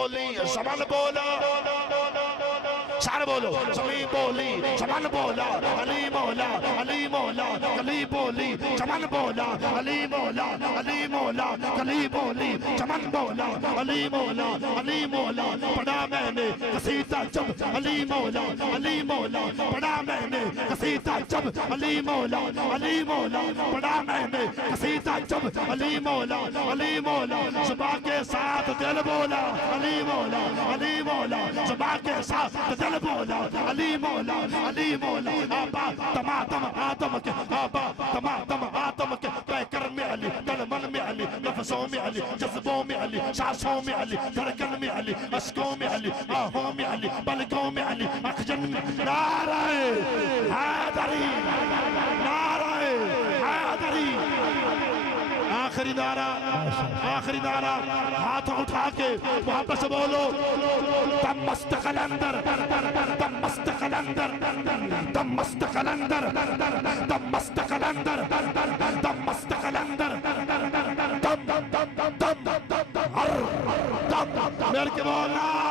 بولی زمان بولا سارے بولو زمین بولی زمان بولا علی مولا علی مولا کلی بولی زمان بولا علی مولا علی مولا کلی بولی زمان بولا علی مولا علی مولا پڑھا میں نے قصیدہ جب علی مولا علی مولا پڑھا میں نے قصیدہ جب علی مولا علی مولا پڑھا میں نے قصیدہ جب علی مولا علی مولا صبح کے ساتھ دل بولا علی مولا علی مولا صبح کے ساتھ دل بولا علی مولا علی مولا آبا تماتم آدم کے آبا تماتم آدم کے پیکر میں علی دل من میں علی نفسوں میں علی جذبوں میں علی سانسوں میں علی دھڑکن میں علی اشکوں میں علی آہوں میں علی پلکوں میں علی اخجن میں نعرہ حیدری نعرہ حیدری آخری نعرہ ہاتھ اٹھا کے محبت سے بولو دم مست قلندر دم مست قلندر دم مست قلندر دم مست قلندر دم مست قلندر دم دم دم دم دم دم دم میرے کے مولا